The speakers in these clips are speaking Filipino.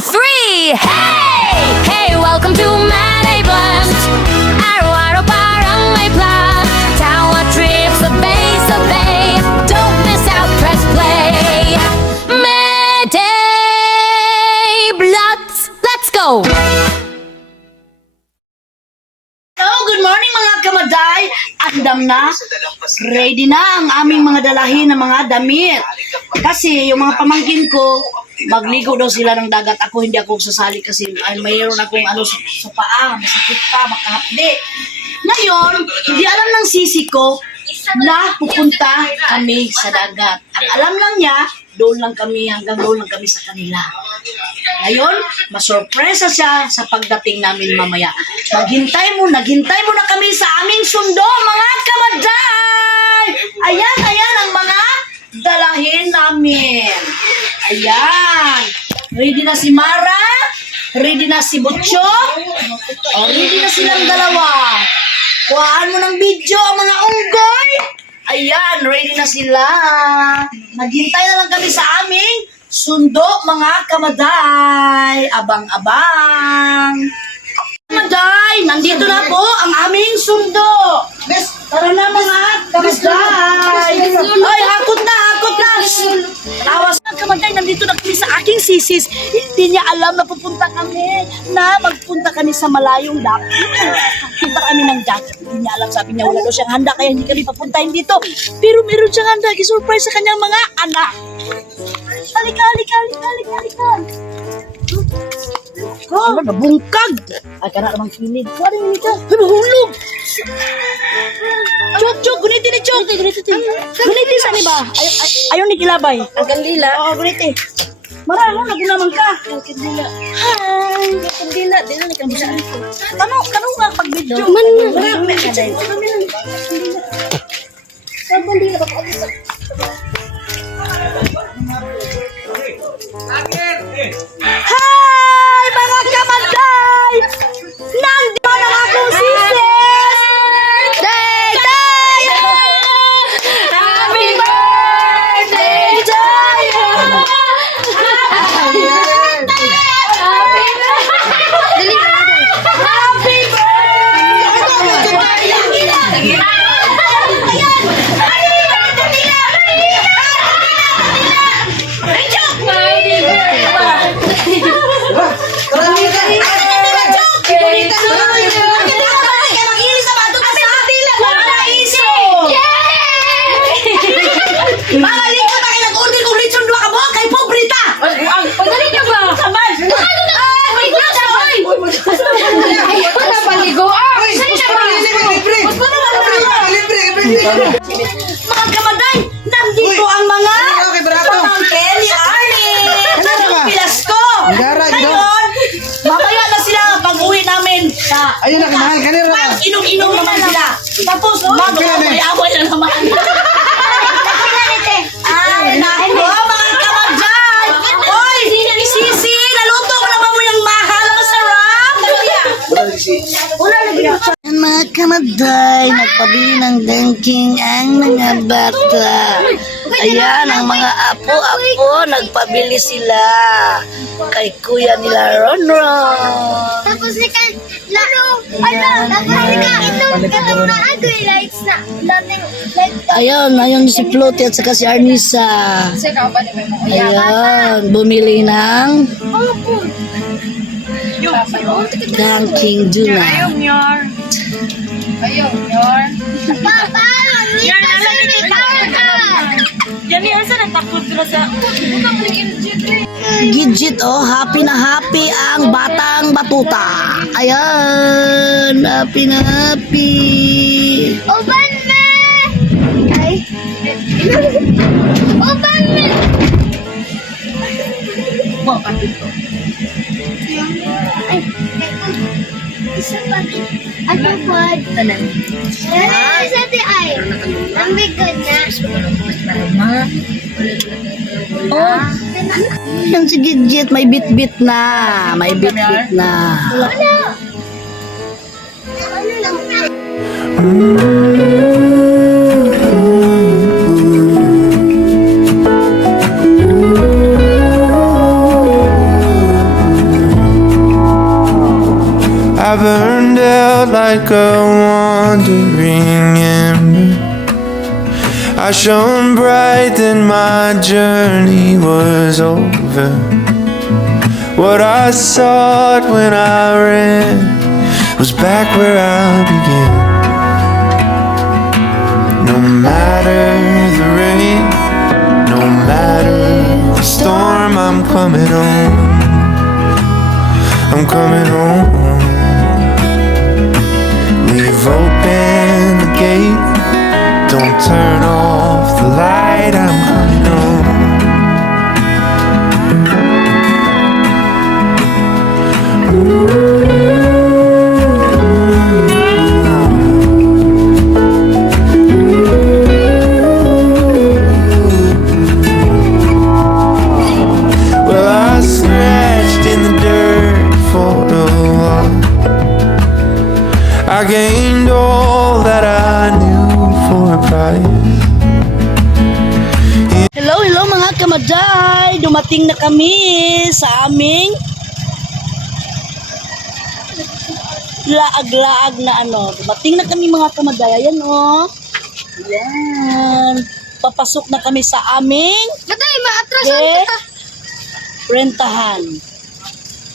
three. Hey! Hey, welcome to Manay Blunt. Araw-araw parang may plan. Tawa trips, sabay-sabay. Don't miss out, press play. Manay Blunt. Let's go! Hello, good morning mga kamaday. Andam na, ready na ang aming mga dalahin ng mga damit. Kasi yung mga pamangkin ko, magligo daw sila ng dagat. Ako hindi ako sasali kasi mayroon akong sa paa, masakit pa, makahapdi. Ngayon, hindi alam ng sisi ko na pupunta kami sa dagat. Ang alam lang niya, doon lang kami, hanggang doon lang kami sa kanila. Ngayon, masurpresa siya sa pagdating namin mamaya. Naghintay muna kami sa aming sundo, mga kamaday! Ayan ang mga dalahin namin. Ayan. Ready na si Mara? Ready na si Butcho? O, ready na silang dalawa. Kuhaan mo ng video ang mga unggoy. Ayan, ready na sila. Naghintay na lang kami sa aming sundo, mga kamaday. Abang-abang. Kamaday, nandito na po ang aming sundo. Tara na mga kamaday. Ay, hakot na. Tawas na kamaday, nandito na kami sa aking sisis. Hindi niya alam na pupunta kami, na magpunta kami sa malayong dagat. Kita kami ng dagat. Hindi niya alam, sabi niya wala daw siyang handa, kaya hindi kami papuntahin dito. Pero meron siyang handa, isurprise sa kanyang mga anak. Halika. Oh, nabungkag. Ay, ka na namang kilig. Ano yung ito? Ay, mahulog. Chok, guniti ni Chok. Guniti sa ba? Ayaw ni Kilabay. Ang kandila. Oo, guniti. Marano, nagunaman ka. Ang kandila. Hi. Ang kandila. Di na nagkambisa nito. Tanong nga pag-video. Marami. Sa kandila ba? Hi, mga kamaday! Nandito na akong sisis! Day! Happy birthday to you! Happy birthday! Mga kamaday, nandito ang mga pamangkin ni Arnie. Pilas ko. Ngayon, mamaya na sila pag-uwi namin sa ayun na, kamahal ka nila. Inom-inom naman sila. Tapos, mag-away na naman. Ay, naku, mga kamaday. Hoy, sisi, naluto mo naman mo yung mahal. Masarap. Mga kamaday, nagpabili ng dangking ang mga bata. Ayan, ang mga apo-apo, nagpabili sila kay kuya nila Ronron. Tapos ika, laro, tapos ika, ito na agoy lights na, dating light. Ayun si Floty at saka si Arnisa. Ayan, bumili ng dangking duna. Papa, Yan na lang tawag ka. Yan yan sa nagtakot ko sa. Gidget, oh, happy na happy ang batang batuta. Ayan, happy na happy. Oban me! Ay. Oban me! Ay, isa pa. Ano po? Isa ti ay. Ang bigot na. Oh, yan si Gidget, may bit-bit na. May bit-bit na. Ano? Ano lang? I burned out like a wandering ember. I shone bright, then my journey was over. What I sought when I ran was back where I began. No matter the rain, no matter the storm, I'm coming home. I'm coming home. Leave open the gate, don't turn off the light, I'm coming home. Well, I scratched in the dirt for a while. I gained all that I knew for a price. Hello, hello mga kamaday! Dumating na kami sa aming laag-laag na ano. Dumating na kami mga kamaday. Ayan o. Ayan. Papasok na kami sa aming Matay, maatras get rentahan.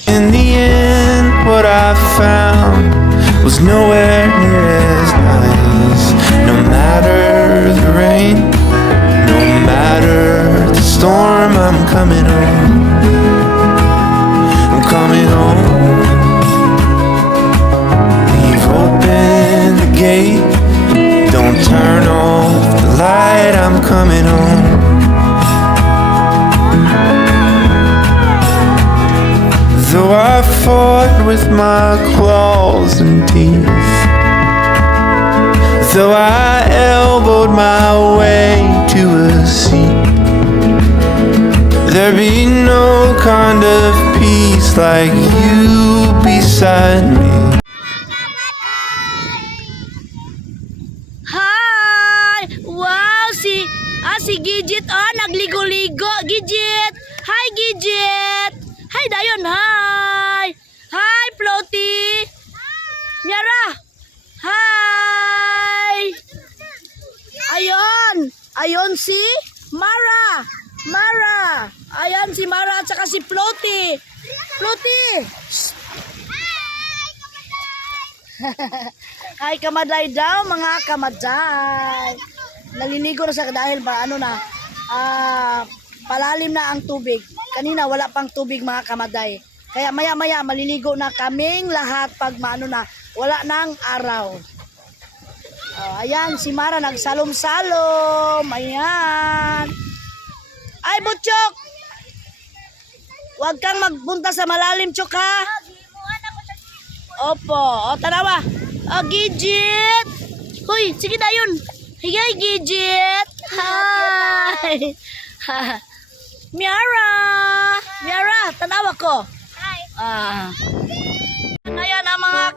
In the end, what I found was nowhere near as nice. No matter the rain, no matter the storm, I'm coming home. I'm coming home. Leave open the gate, don't turn off the light, I'm coming home. Though I fought with my claws and teeth, though I elbowed my way to a seat, there be no kind of peace like you beside me. Hi! Wow! Si Gidget nagligo-ligo. Gidget! Hi, Gidget! Hi, Dayon! Hi! Hi, Floaty! Miara! Hi! Ayon! Ayon si Mara! Mara! Ayan si Mara at saka si Floaty! Floaty! Hi, kamaday daw, mga kamaday. Naliligo na siya dahil palalim na ang tubig. Kanina wala pang tubig mga kamaday. Kaya maya-maya maliligo na kaming lahat pag wala nang araw. Ayan, si Mara nagsalom-salom. Ayan. Ay, Butchok! Huwag kang magpunta sa malalim, Chok, ha? Opo. O, tanawa. O, Gidget. Hoy, sige na yun. Higay, Gidget. Hi. Miara. Miara, tanawa ko. Hi. Ayan ang mga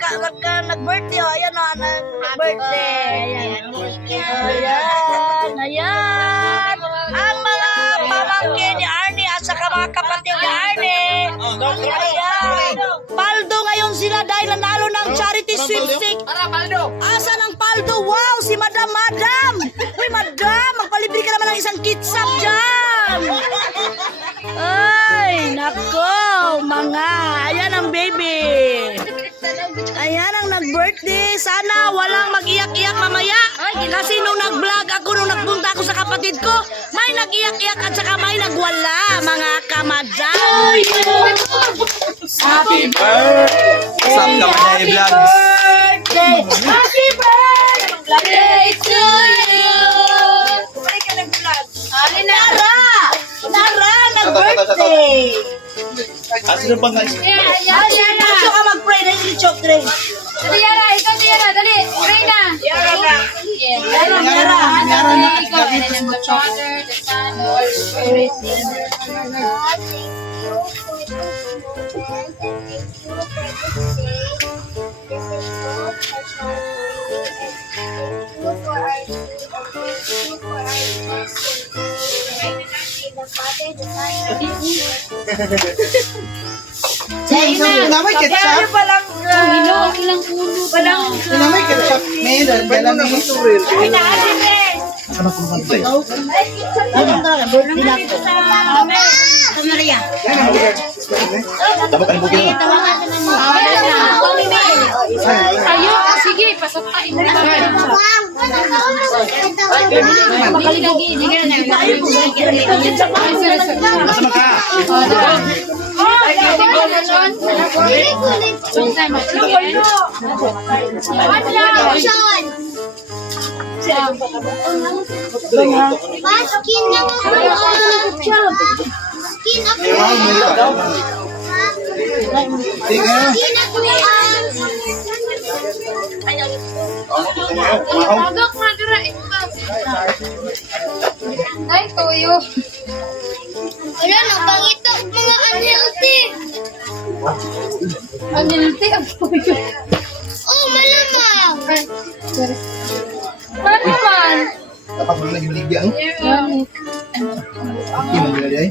nag-birthday. O, ayan o, nag-birthday. Ayan. Ayan. Ang mga pamangkin ni Arnie at saka mga kapatid ni Arnie. Ayan. Paldo ngayon sila dahil nanalo ng charity sweepstake. Asan ang paldo? Wow, si Madam. Uy, Madam, magpalibre ka naman ng isang kitsap dyan. Ay, nako, mga. Ayan ang baby. Ayan ang nag-birthday. Sana walang mag-iyak-iyak mamaya. Kasi nung nag-vlog ako, nung nagpunta ako sa kapatid ko, may nag-iyak-iyak at saka may nagwala, mga kamaday. Happy birthday! Happy birthday! Happy birthday to you! Nara, nag-birthday! Sino ba nga? Gusto ka mag-pray na yung chok drink. Dali, Yara. Ikaw, Yara. Dali. Pray na. Yara na. Yara na. Ikaw, and then the Father, the Son, the Holy Spirit. The Father, the Son, Pinamay ketchup. Pinamay ketchup. Meron. Dala na mo. Ano kung ano? Dapat ang bukid na. Ayo, sige, pasok ka. Masama ka. Skin na mo. Skin up. Sige. Skin up. Agak na dira Ay, toyo. Wala na, pangito mga unhealthy. Anilti ang toyo. Oh, malamang. Ano naman? Dapat mo lagi maligyan. Hindi mo nila ay.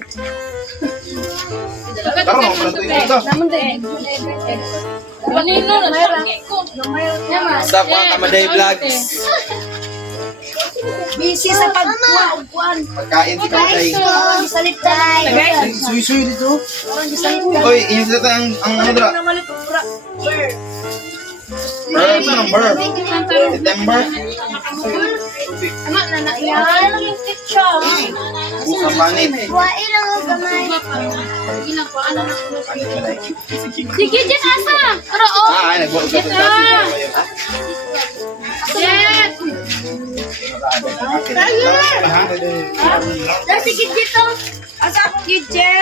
Tara mo pala ito. Naman din. Kanino na ko. Sa mga Kamaday Vlogs. Busy sa pagkuhan. Pagkain di Kamaday. Salitay. Suy-suy dito. Oy, yung salita ang ano dra? Bird, ano bird? September? Ama na na yan. Bukang panit. Buwain lang ang gamay. Sige, Jet, asa? Pero, oh. Ah, ay, nagbuhat ka sa Jet! Dati gidget to. Asa akong gidget?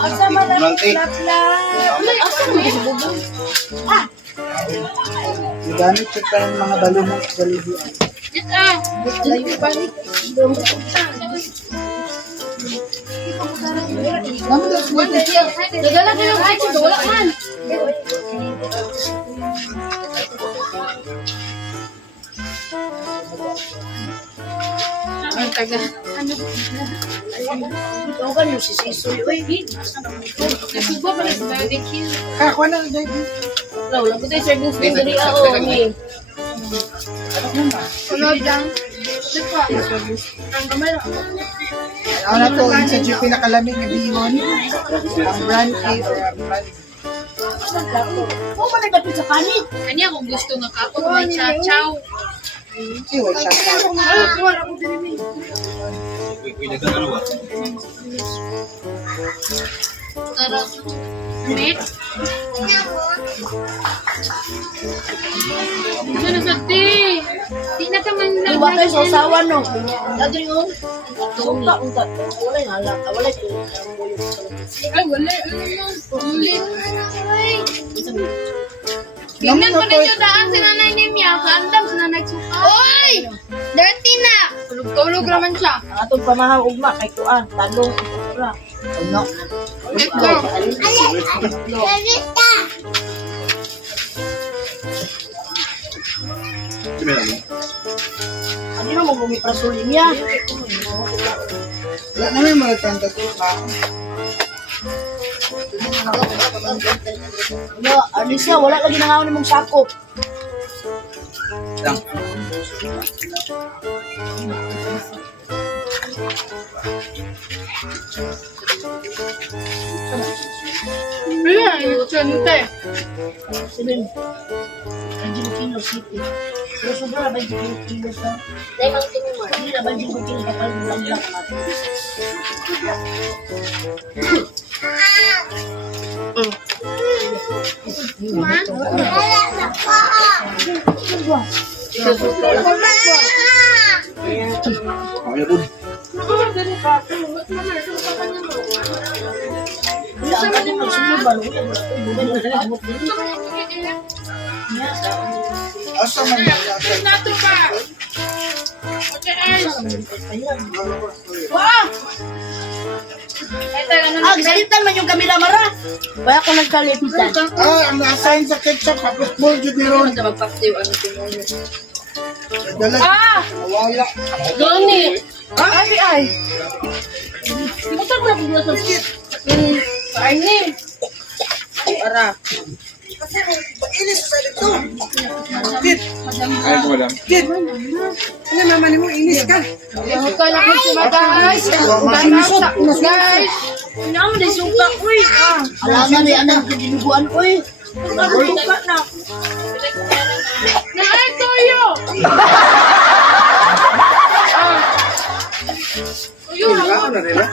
Asa Nanti. Asa mo gidget? Gamit sa tayong mga balon ng galibian. Jet, ah. Nagala kayo ng ice, wala man. Ang taga. Ito ka yung sisisoy. Uy, Nasubo pa rin sa barbecue. Ako na, David. wala ko tayo serving spoon dali ako. Sunod lang. Ano na to, yung sa GP nakalamig na bihon. Ang brand A or ang brand B. Oo, managapit sa panit. Kanya kung gusto nga ka ako, may chow-chow. Iwan siya sa Tara. Meat. Ano na sa di? Di na ka man lang. Iwa tayo sa usawan, no? Dati yung unta. Wala yung halak. Wala yung Ay, wala. Ulit. Tingnan ko ninyo daan si nanay ni Mia. Kaandam sa nanay suka. Oy! Dirty na! Tulog naman siya. atong pamahang ugma kay kuan. Talong. Ano? Let's go. Dirty! Ano na mo bumiprasulin niya? Wala naman mga tanda to. Ano, Alisa, wala lagi nangawan mong sakop. Lang. Wala, yung chante. Sabihin, 20 kilos city. Pero sobra na 20 kilos na. Dahil ang tingin mo, hindi na 20 kilos na parang lang natin. Wala na pa! Ano po? Hindi, ang kanyang magsunod ba? Asa man yan? Nato pa. Okay, Ers. Wow! Ah, salitan man yung Camila Mara. Kaya ako nagkalipitan. Ah, ang na-assign sa ketchup, tapos full jud ni Ron. Magpaktiw ang tingin. Dala, Ah! nawala. Doni! Ay! Buta mo na sa skit. Arnie! Para. Inis sa dito. Kid. Ay, ko madam. Kid. Ano naman mo inis ka? Kala ko sila guys. Guys. Naman din suka, uy. Alangan ni anak, dinuguan, uy. Suka na. Naay toyo. Wala na nila.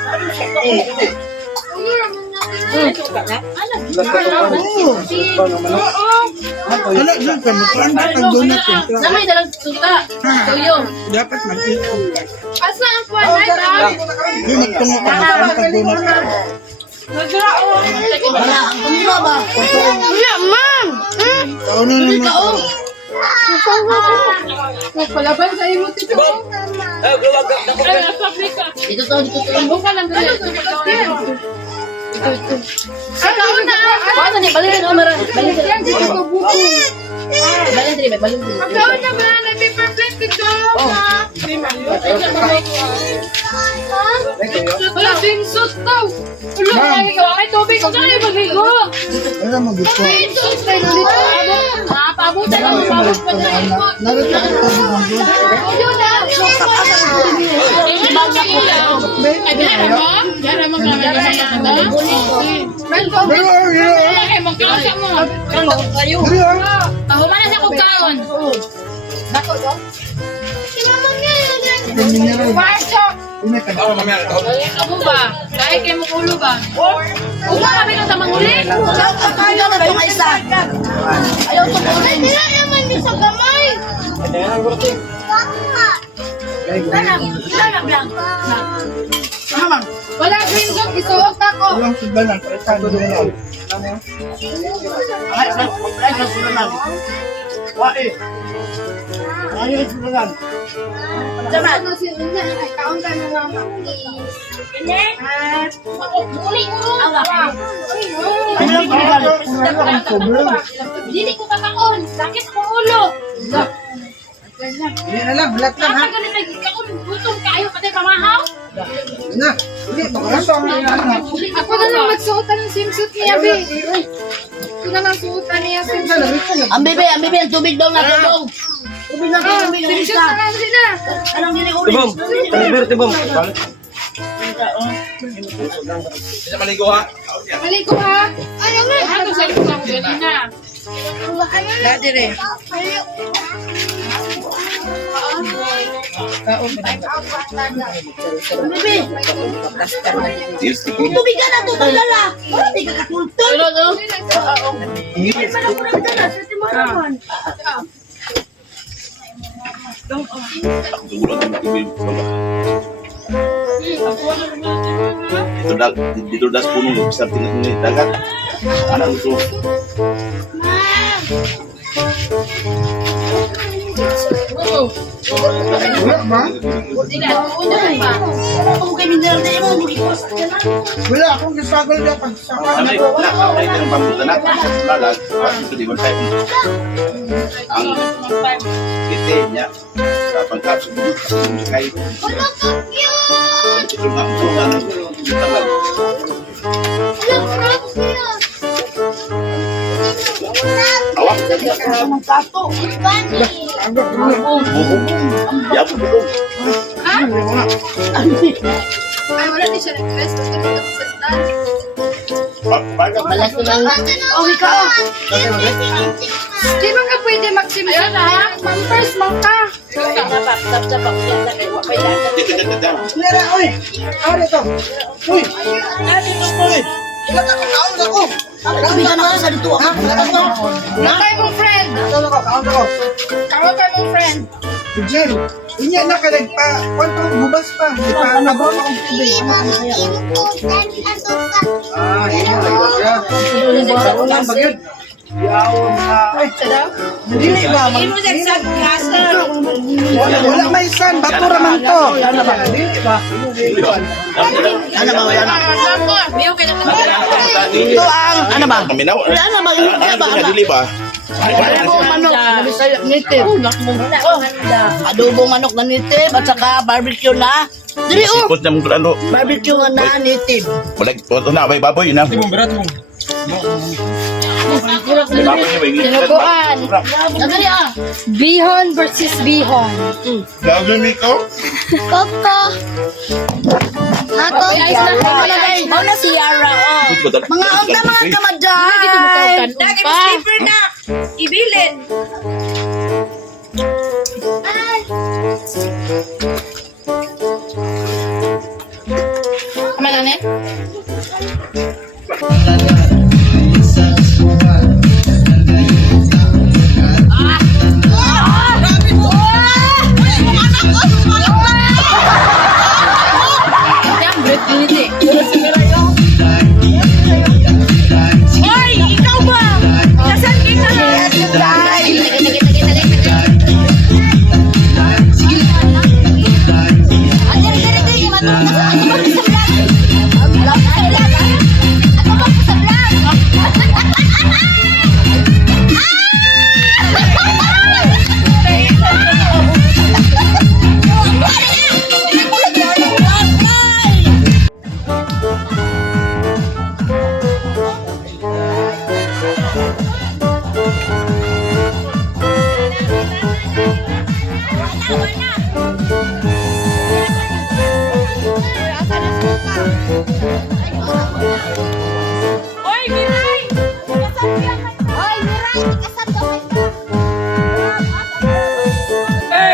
Wala dyan ka. Magkaan ka pag donut ko. Namay dalang suka. Toyo. Dapat mag-ito. Asa ang panay ba? Yung magtungo ka. Magkaan pag donut ka. Wala, ang kumira ba? Kuya, ma'am. Kauna naman. Palaban sa imo tito. Ay, nasabi ka. Dito to, dito to. Buka lang dali. Ano na? Paano ni, balik na, Mara. Balik na. Yan dito ko buko. Balik na, balik na. Magkawin na ba na paper plate dito? Wala swimsuit daw. Ulo, may tubig ko tayo magigo. Wala mo gusto. Swimsuit tayo dito. Pabot na lang. Pabot pa na ito. Narito ka ito ng donut. Ulo na. Ay, dara mo? Dara mo kami na welcome. Wala kayo, magkasa mo. Pahuman na sa kugkaon. Bako do? Pasok! Ako, mamaya. Amo ba? Kahit kayo mukulo ba? Uma kami nang tamang uli? Ayaw na itong isa. Ayaw itong uling. Wala naman din sa gamay. Wala swimsuit, isuot ako. Walang sudanan. Palitan donut. Ano si Una? Ay, kaon ka na mama. Dili ko kakaon. Sakit ko ulo. Hindi na lang. Balat lang ha. Kapag ganun nagkaon, gutom kayo pati pamahaw. Na. Hindi. Makaraso ang ano. Ako na lang magsuotan ng swimsuit niya, be. Ako na lang suotan niya swimsuit. Ang bebe, ang tubig daw na tulong. Tubig na, tubig na, Swimsuit isa. na lang sila. Anong gini uling? Isa maligo ha. Mali ko ha. Ayaw nga. Ano sa ito ako ganina? Dati rin. Bebe, tubig ka na to, lala. Hindi ka katultol. Hindi pa na kurang dala, sa timaraman. Dito das puno sa tinatawag ng dagat. Anak ito. Wala ba? Kung kayo mineral na mo, mag-iwas ka na. Wala akong gisagol na pagsaka. Ano yung pambutan na sa lalag. Ito di ba tayo? Ang ite niya. Kapag kapag kayo. Wala ka cute. Ito nga po na talag. Wala frogs niya. Awak. Ang kato. Bunny. Yapo dito. Ay, wala din siya request. Gusto ko ito sa Balas na lang. Oh, ikaw. Di ba nga pwede mag-swimsuit ha? Pampers mo ka. Lera, oy! Ano ito? Uy! Uy! Ilan ako? Kaon ako! Tubig ka na sa dito. Ha? Kaon ako! Nakay mong friend. Kaon ako! Kaon ako! Kawan ka mong friend. Jen! Inya na ka nagpa... Kwanto? Bubas pa! Di pa ano ba? Ah, inya na siya. Wala ba yun? Yawon na. Ay! Dili ba? Wala may sun. Bato raman to. Dili ba? Ano ba, wala na. Ito ang ano ba? Kaminaw. Ano ba, hindi ba? Ano dili ba? Adobong manok na Bisaya native. Adobong manok na native at saka barbecue na. Dili oh, Sipot na mong ano. barbecue na native. Wala, ito na, bay baboy na. Tinuguan. Nagali ah. Bihon versus Bihon. Gagawin Miko? Coco. Ato. Ay, ayos na kayo na guys. Mao na si Yara. Oh. Mga unta mga kamaday. Dagi mo slipper na. Ibilin. Malane? Yan, break unity. Hoy, ikaw ba? Nasaan kita na? Hoy, Miray!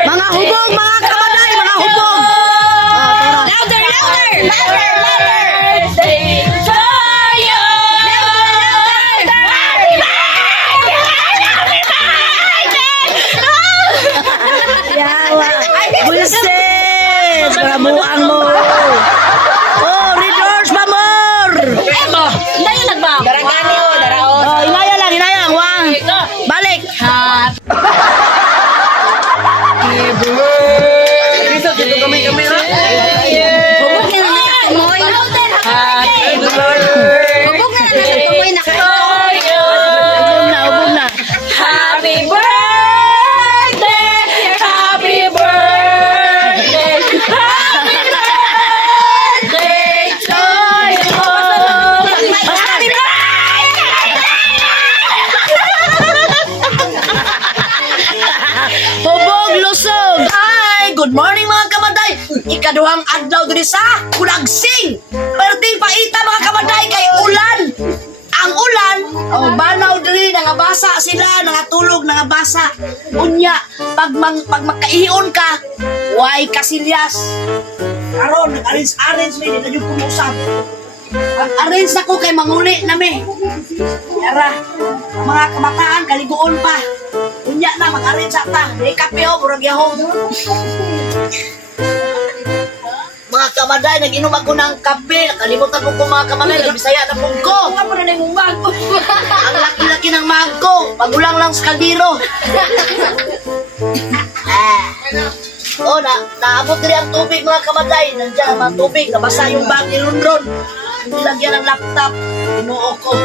Mga hubog, mga kamaday, mga hubog. Louder, louder! Yawa. Buset. Paramuang mo. Oh, redoors, mamor. Tayo nagbaw. Daragani o, daraon. Oh, inaya lang, inaya. Wang. Balik. Ubog na, ubog na. Happy birthday! Happy birthday! Happy birthday to you! Happy Hubog, lusog. Hi, good morning mga kamaday. Ikaduhang adlaw diri sa Kunagsing. Perting paita mga kamaday kay ulan. Ang ulan, oh, banaw diri, nangabasa sila, nangatulog, nangabasa. Unya, pag magkaihion ka, why kasilyas. Karon, nag-arrange may dito yung pumusap. Mag-arrange na ko kay manguli nami. Yara, mga kamataan, kaliguon pa. Unya na, mag-arrange ta. May kape o, murag yahong. Mga kamaday, nag-inom ako ng kape. Nakalimutan ko po mga kamaday, nagbisaya na po ko. Nga pa na yung mago. Ang laki-laki ng mago. Pagulang lang sa kaldero. Oh, naabot rin ang tubig mga kamaday. Nandiyan ang mga tubig. Nabasa yung bag ni Lundron. Nilagyan ng laptop. Inuo ko.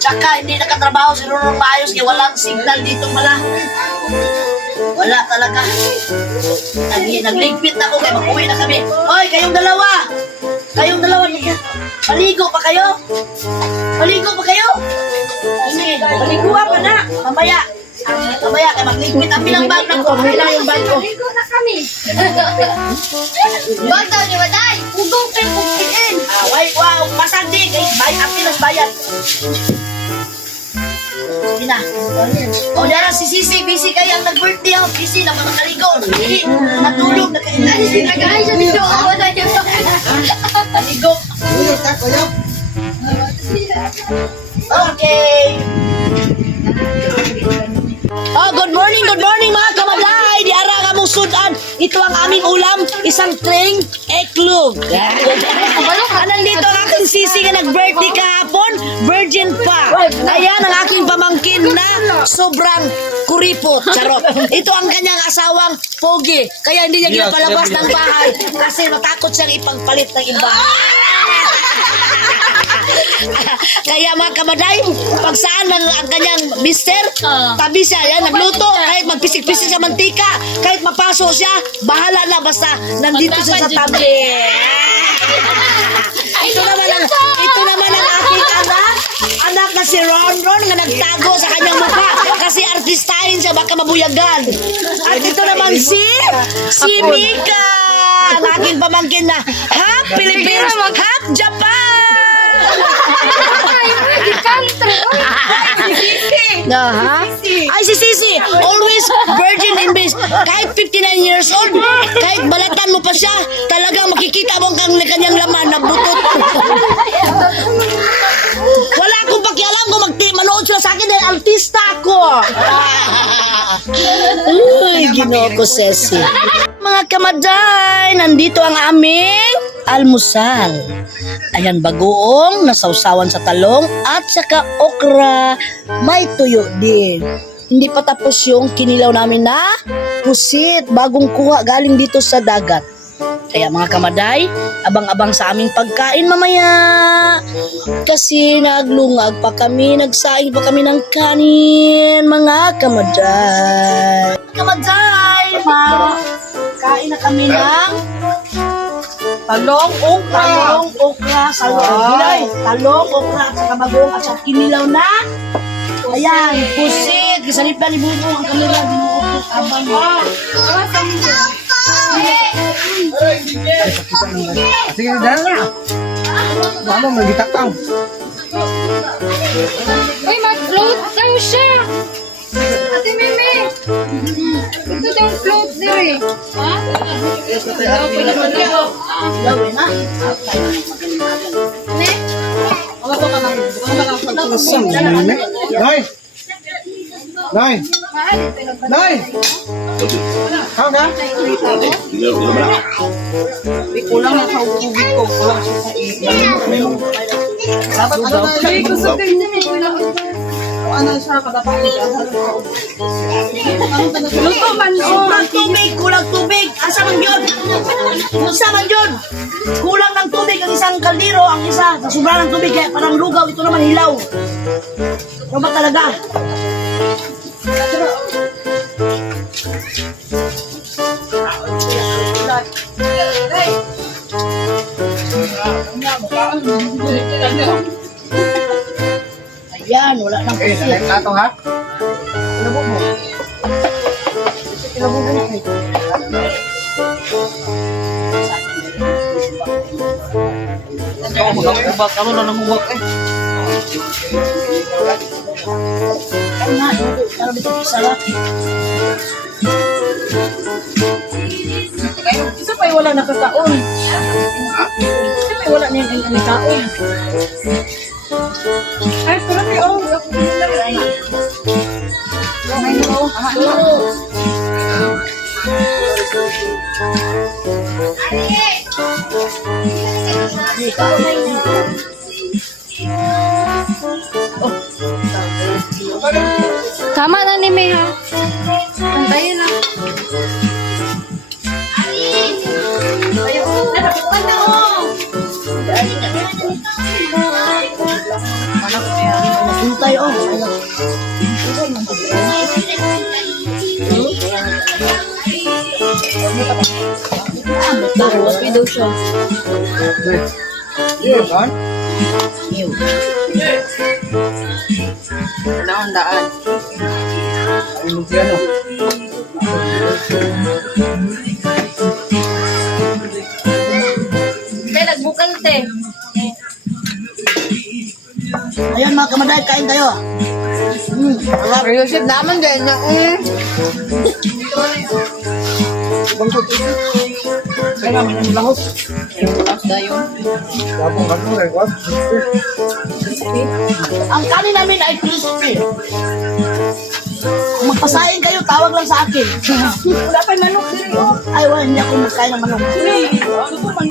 Tsaka hindi nakatrabaho si Lundron maayos kaya walang signal dito pala. Wala talaga. Nagligpit na ako kaya mag-uwi na kami. Hoy, kayong dalawa! Kayong dalawa niya. Maligo pa kayo? Maligo pa kayo? Sige, maliguan pa na. Mamaya. Mamaya kaya magligpit ang bilang bag na ko. Bilang yung bag ko. Bag daw ni Waday. Ugong kayo kukiin. Wait, wow, masandi. Ang pilas bayad. Sige na. O, dara si Sisi. Busy kayo ang nag-birthday ako. Busy na mga kaligo. Natulog. Nag-aay siya dito. Waday yung Kaligo. Okay. Oh, good morning mga kamaday. Di ara nga mong sudan. Ito ang aming ulam, isang tring eklog. Anan dito ang aking sisi nga nag-birthday kahapon, virgin pa. Ayan ang aking pamangkin na sobrang kuripot. Charot. Ito ang kanyang asawang pogi. Kaya hindi niya ginapalabas ng bahay kasi matakot siyang ipagpalit ng iba. Kaya mga kamaday, pag saan ang kanyang mister, tabi siya, yan, nagluto, kahit magpisik-pisik sa mantika, kahit mapaso siya, bahala na basta nandito siya sa tabi. Ito naman ang aking anak na si Ron. nagtago sa kanyang mukha kasi artistahin siya, baka mabuyagan. At ito naman si Mika, ang aking pamangkin na half Philippines, half Japan. Ay, si Sisi, always virgin in base. Kahit 59 years old, kahit balatan mo pa siya, talagang makikita mo ang kanyang laman na butot. Wala akong pakialam kung manood sila sa akin dahil artista ako. Uy, ginoo ko, Ceci. Mga kamaday, nandito ang aming almusal. Ayan, bagoong nasawsawan sa talong at saka okra. May tuyo din. Hindi pa tapos yung kinilaw namin na pusit. Bagong kuha galing dito sa dagat. Kaya mga kamaday, abang-abang sa aming pagkain mamaya. Kasi naglungag pa kami, nagsaing pa kami ng kanin, mga kamaday. Kamaday, kain na kami ng talong okra sa gulay. Talong okra at saka bagong at saka kinilaw na. Ayan, pusit. Kasalip na ni Bubong ang kamera. Binuukot abang. Sige, dahil na. Mama, magitakang. Uy, mag-float daw siya. Ate Mimi. Ito daw float dire. Ha? Gawin na. Nay! Nay! Nay! How na? Kulang na sa uubig ko. Kulang siya sa dapat ano na Ay, gusto din niya. ano siya kadapat Luto man. Kulang tubig. Asa man yun? Asa man yun? Kulang ng tubig ang isang kaldero, ang isa. Sa sobra ng tubig, kaya parang lugaw. Ito naman hilaw. Ano ba talaga? Ayan, wala nang Eh, pusit. nalain nato ha? Ikaw mag-ubak. Ano na nang ubak eh? Ayan na, para dito sarap. Isa pa wala nakakaon. Isa pa wala niya ang nakaon. Ay, pero may oh. Tama na ni May ha. Antayin na. Nasuntay, oh. Okay daw siya. Iyo, kan? Naon daan. Ano siya, no? Kaya nagbukal te. Ayan mga kamaday, kain tayo. Ayusin naman din na Kaya naman yung lahos. Labong ka nung record. Ang kanin namin ay crispy. Kung magpasain kayo, tawag lang sa akin. wala pa manok din oh. Ay, wala, hindi ako magkain ng manok. Ano po man?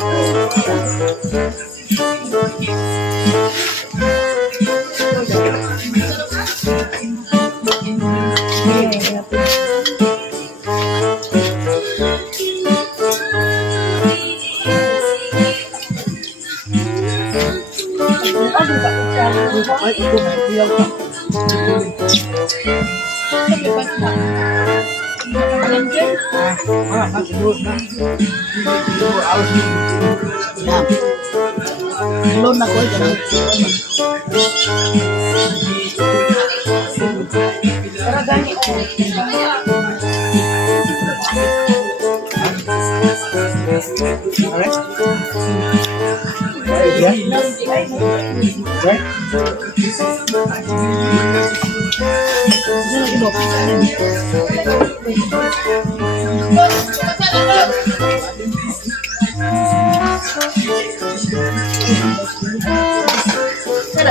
Ay, ito, may tiyaw ka. Ah, siguro na. Siguro, alas Yan. Loan na ko, ganun. Sana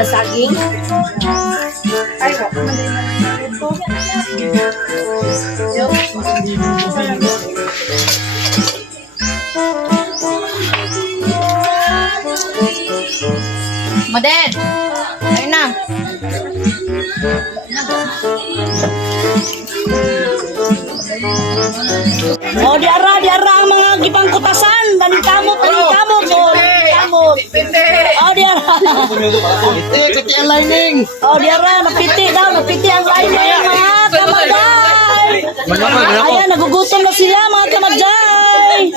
saging. Maden! Ayun na. O, diara ang mga gipangkutasan. Danikamot. O, diara. O, diara, napiti ang lining, mga kamaday. Ayan, nagugutom na sila, mga kamaday.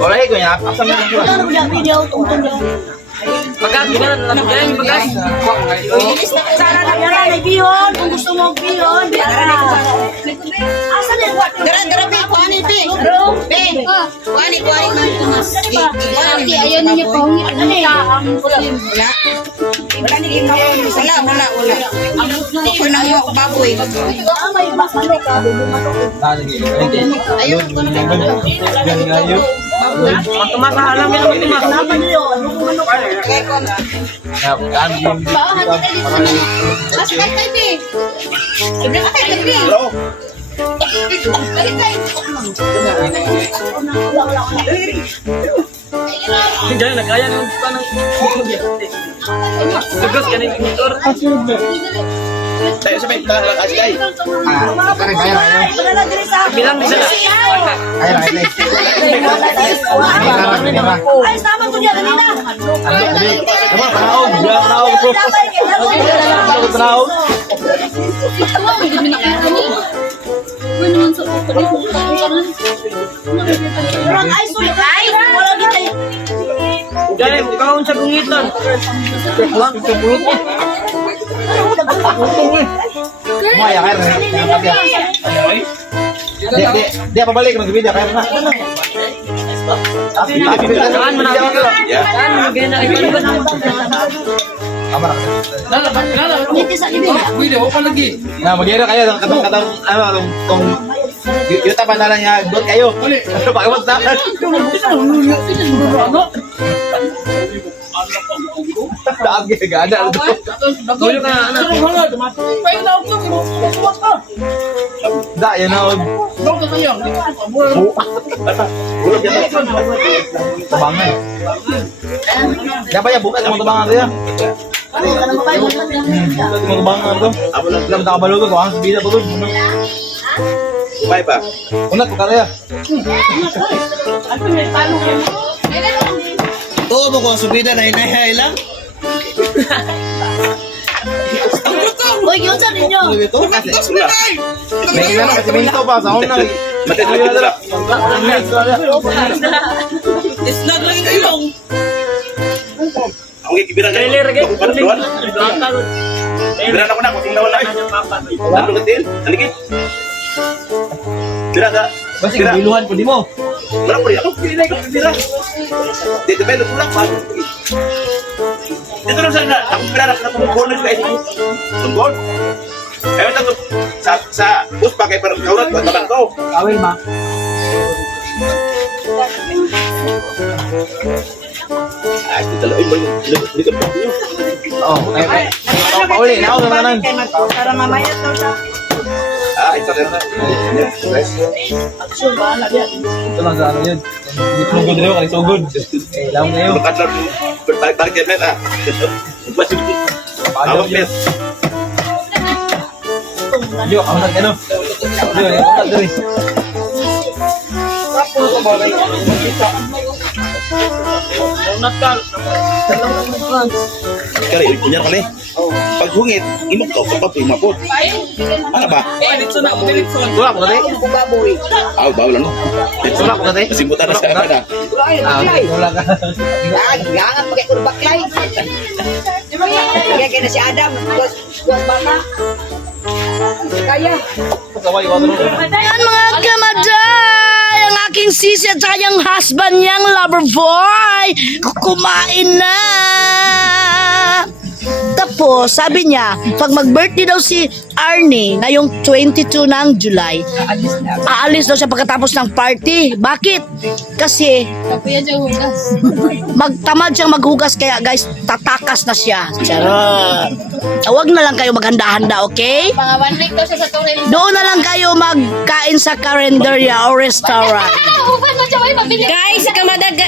Alright, ko ya. Asa mo ko? Ano ba yung video? Tungtong niyo. Sana na diara, may bihon. Kung gusto mo bihon, diara. Asa na yung Dara, Bi. Kuhaan ni Bi. Bi. Kuhaan ni Mas. Ate, ayaw ninyo pahungit. Ano yan? Wala ni Kim Pahungit. Wala. Ako na yung baboy. May manok ka, manok. Ayun, ko na kayo. Naman yun. Manok. Bawahan kita dito. Mas patay, Bi. Ibre ka tayo, Bi. Balik tayo. Jangan nak kaya nang panang tugas kan ini motor. Tayo sa may talag asay. Kare bayar ayo. Bilang bisa lah. Ayo ayo. Ay, sama ko diyan kanina. Nama panaon, bilang panaon bro. Panaon. Orang ay sulit ay. Wala kita. Jangan kau sa bungitan. Lang sa bulot mo. Maya kaya na. Dia pabalik ng video kaya na. Jangan menang. Jangan magana iban. Kamera. Niti sa ibig. Nah, magira kayo katong ano tong yuta pa na lang ya dot kayo. Ano pa kayo sa? Taas gada. Tuloy ka na. Da yan na. Bulog yan. Tabangan. Dapat ya bukan mo tabangan ya. Mo tabangan to. Alam ta kabalo to, ang bida to. Bye pa. Unat ko kaya. Tuo mo ko subida na inahay lang. Uy, yun sa ninyo. May kailangan kasi minto pa sa unang. Matituloy na lang. Isnag lang kayo. Ang gibiran Kailan lagi? Biran ako na, kuting nawala. Ano katil? Aligid. Bira ka. Basta giluhan po di mo. Wala po rin ako. Pinilay ko bira. Dito ba ito lang? Dito lang sana. Ako bira na kung na guys. Tunggol. Kaya ito sa bus pa kay parang kaurat ko tabang ko. Awil ma. Ay, dito lang mo dito pa niyo. Oh, kaya. Pauli na ako naman. Para mamaya to sa Ah, ito rin na. action ba na diyan. Ito lang sa ano yun. Hindi sugod rin ako, sugod. Eh, lang na yun. Bakit lang balik yan ah. Awak net. Yo, ako nag ano. Yo, ako nag diri. Donat ka. Kali, kunyar kali. Pag hungit, imok ka kapag mapot. Ano ba? Wala ko kate. Ah, bawal ano? Wala ko kate. Simbutan na sa apa na. Wala ka. Gangan pakai urbak lain. Kaya kaya si Adam, buat bana. Kaya. Kaway ko ano. Ayan mga kamaday, ang aking sisi at saka yung husband niyang lover boy, kumain na. Tapos, sabi niya, pag mag-birthday daw si Arnie, ngayong 22 ng July, aalis daw siya pagkatapos ng party. Bakit? Kasi, Kapuya siya hugas. magtamad siyang maghugas, kaya guys, tatakas na siya. Charot. Huwag na lang kayo maghanda-handa, okay? Mga 1 week daw siya sa turil. Doon na lang kayo magkain sa karinderya o restaurant. Uban mo siya, may mabili. Guys,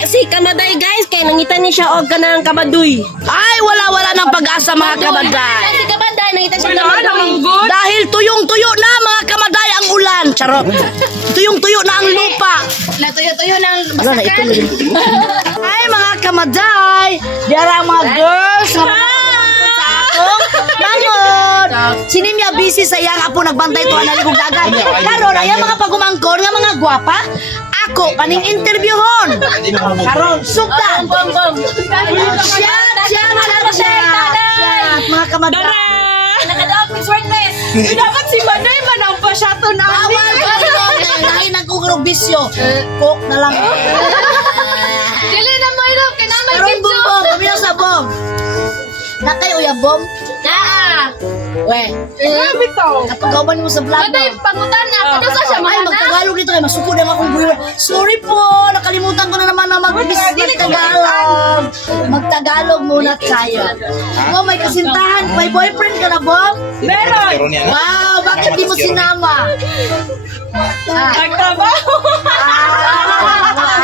si Kamaday guys, kay nangita ni siya og kanang kabaduy. Ay, wala ng pag-asa mga kamaday. Si Kamaday nangita siya kabaduy. Dahil tuyong-tuyo na mga kamaday ang ulan. Charot. Tuyong-tuyo na ang lupa. Natuyo-tuyo ng Wala na ito. Ay, mga kamaday. Diara ang mga girls. Sa akong mangon. Sinimya busy sa iyang apo nagbantay to na ligog dagat. Karon ayan mga pagumangkon nga mga gwapa. Ako kaning interviewhon. Karon sugda. Siya mga kamaday. Nakadaog ni shortlist. Dapat si Maday man ang pasyato na. Bawal ko. Lain nag-ugrog bisyo. Coke na lang. Dili na mo ilo, kinamay Karon pizza. bong, kami na sa bong. Na kayo ya bong? Naa. We. Grabe to. Kapagawan mo sa vlog Maday, mo. pangutan na. Kado sa siya, Ay, mahana. magtagalog dito kayo. Masuko na akong buhay. Sorry po, nakalimutan ko na naman na mag-Tagalog. Magtagalog muna tayo. Oh, may kasintahan. May boyfriend ka na, Bong? Meron yan. Wow, bakit di mo sinama? Nagtrabaho.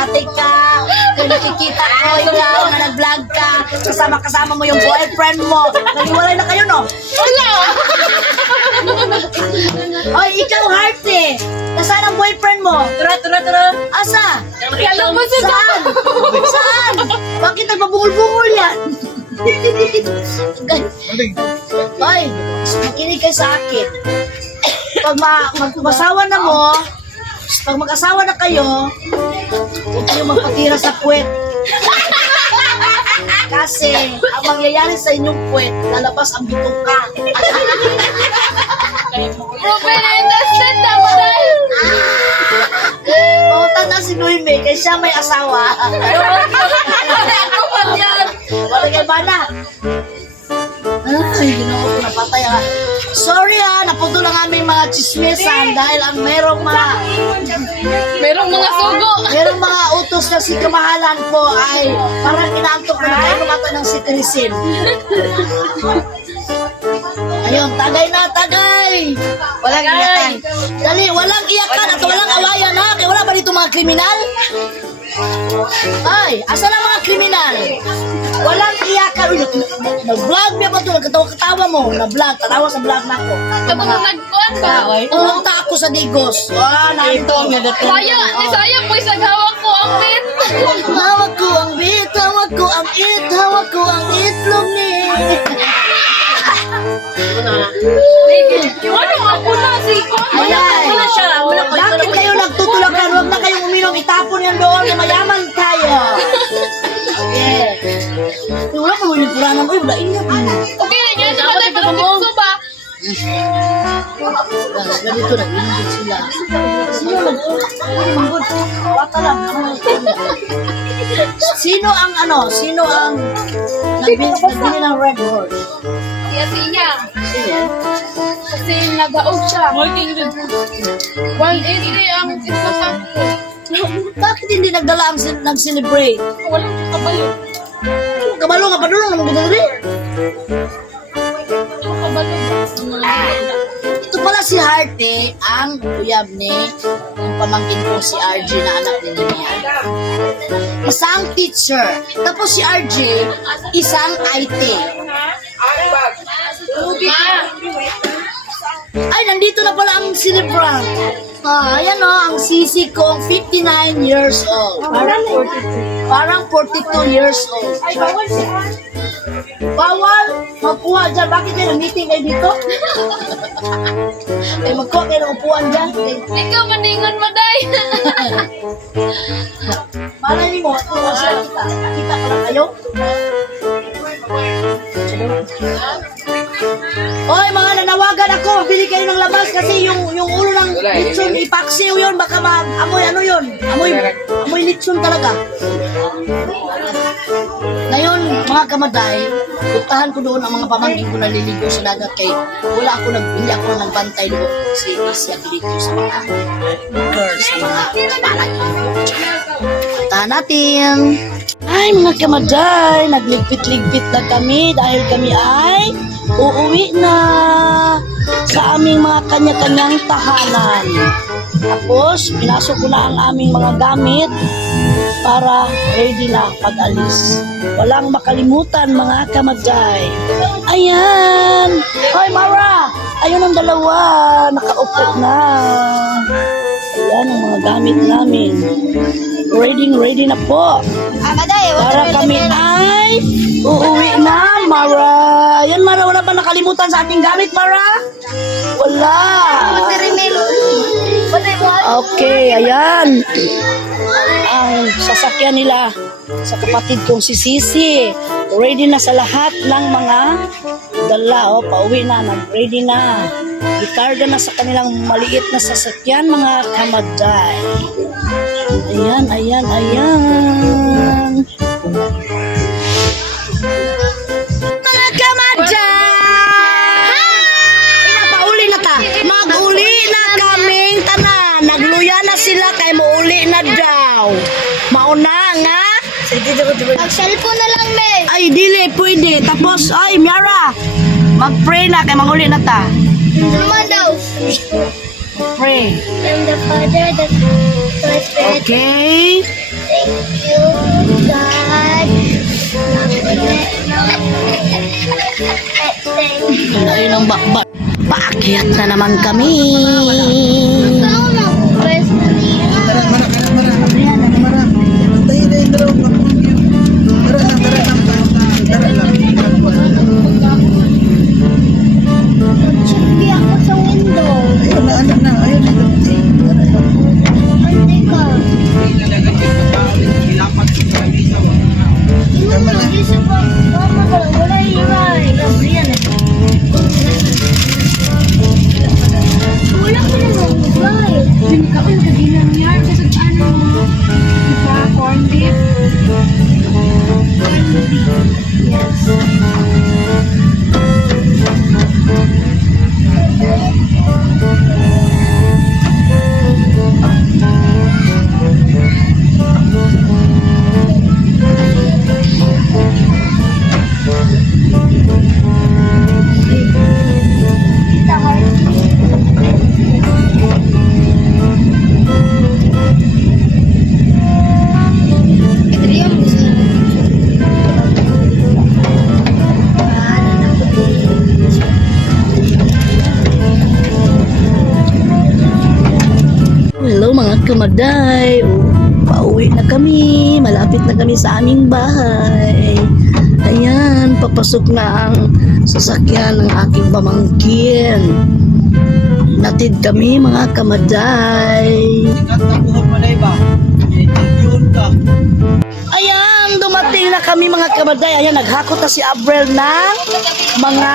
Ate ka. Kung nakikita ko ikaw na nag-vlog ka, kasama mo yung boyfriend mo. Naliwalay na kayo, no? Wala. Oy, ikaw, Hearty. Nasaan ang boyfriend mo? Tura. Asa? Kalo mo siya. Saan? Saan? Bakit nagbabungol-bungol yan? Oy, makinig kayo sa akin. Pag mag-asawa na mo, pag mag-asawa na kayo, huwag kayo magpatira sa puwet. Kasi, ang mangyayari sa inyong puwet, lalabas ang bituka. Ruben, understand na mo dahil. Mautan na si Noime, kaya siya may asawa. Ako pa yan. Wala kay Bana. Ay, ginawa ko napatay ha. Sorry ha, naputo lang aming mga chismisan dahil ang merong mga utos na si kamahalan ko ay parang inaantok na kayo namatay ng sitirisin. Ayun, tagay! Walang iyakan. Dali, walang iyakan at walang awayan ha. Kaya wala ba dito mga kriminal? Ay, asa na mga kriminal? Walang iyakan. Uy, nag-vlog niya ba ito? Nagkatawa-katawa mo. Nag-vlog. Tatawa sa vlog na ako. Ito mga nagkuhan ba? Pumunta ako sa Digos. Narito. Saya po isang hawak ko ang pin. Hawak ko ang bit, hawak ko ang it, hawak ko ang itlog ni. Ano ako na si Ayan. Bakit kayo nagtutulakan? Huwag na kayong uminom. Itapon yan doon na mayaman tayo. Okay. Wala ka mo yung puranan. Uy, wala ingat. Okay, yan sa matay parang gusto ba? Ganito, nag-ingat sila. Sino nag-ingat? Bata lang. Sino ang nagbili ng Red Horse? Siya. Kasi nag-out siya. 180 ang ito sa Bakit hindi nagdala ang nag-celebrate? walang kabalo. Kabalo nga, padulong naman gusto rin. Kabalo. Ito pala si Hearty, ang uyab ni yung pamangkin ko si RJ na anak ni Nimian. Isang teacher. Tapos si RJ, isang IT. Ay, nandito na pala ang celebrant. Ayan o, ang sisi kong 59 years old. Parang 42 years old. Ay, bawal siya. Bawal magkuha dyan. Bakit kayo meeting kayo dito? Ay, magkuha kayo ng upuan dyan. Ikaw maningon mo, day. Malay mo, tuwa siya kita. Kita pala kayo. Oy, mga nanawagan ako. Bili kayo ng labas kasi yung ulo ng lechon, ipaksiw yun. Baka amoy ano yun. Amoy lechon talaga. Ngayon, mga kamaday, puntahan ko doon ang mga pamangkin ko naliligo sa dagat kay hindi ako nagbantay doon kasi isya dito sa mga girls, sa mga palagi. Puntahan natin. Ay, mga kamaday, nagligpit-ligpit na kami dahil kami ay uuwi na sa aming mga kanya-kanyang tahanan. Tapos, pinasok ko na ang aming mga gamit para ready na pag-alis. Walang makalimutan mga kamaday. Ayan! Hoy, Mara! Ayun ang dalawa. Nakaupo na. Ayan ang mga gamit namin. Ready na po. Para kami ay uuwi na, Mara. Ayan, Mara. Wala ba nakalimutan sa ating gamit, Mara? Wala. Okay, ayan. Ang sasakyan nila sa kapatid kong si Sisi. Ready na sa lahat ng mga dala. O, pauwi na. Ready na. Ikarga na sa kanilang maliit na sasakyan, mga kamaday. Ayan. Mga kamaday! Pauli na ta. Mag-uli na kaming tanan. Nagluya na sila kay mauli na daw. Mauna nga. Mag-cellphone na lang, Mel. Ay, dili, pwede. Tapos, ay, Miara, mag-pray na kay manguli na ta. Naman daw. Pray. And the Father, the Holy Spirit. Okay. Thank you, God. Ayun ang bakbak. Paakyat na naman kami. Hindi ako sa window. Hindi ka. Isip ko, mama ko, wala iray. Wala ko naman iray. Hindi ka pa nagkaginang yan. Kasi ano mo? Diba? Corn beef. Yes. Hello mga kamaday. Pauwi na kami. Malapit na kami sa aming bahay. Ayan, papasok na ang sasakyan ng aking pamangkin. Natid kami mga kamaday. Ayan, dumating na kami mga kamaday. Ayan, naghakot na si Abrel ng mga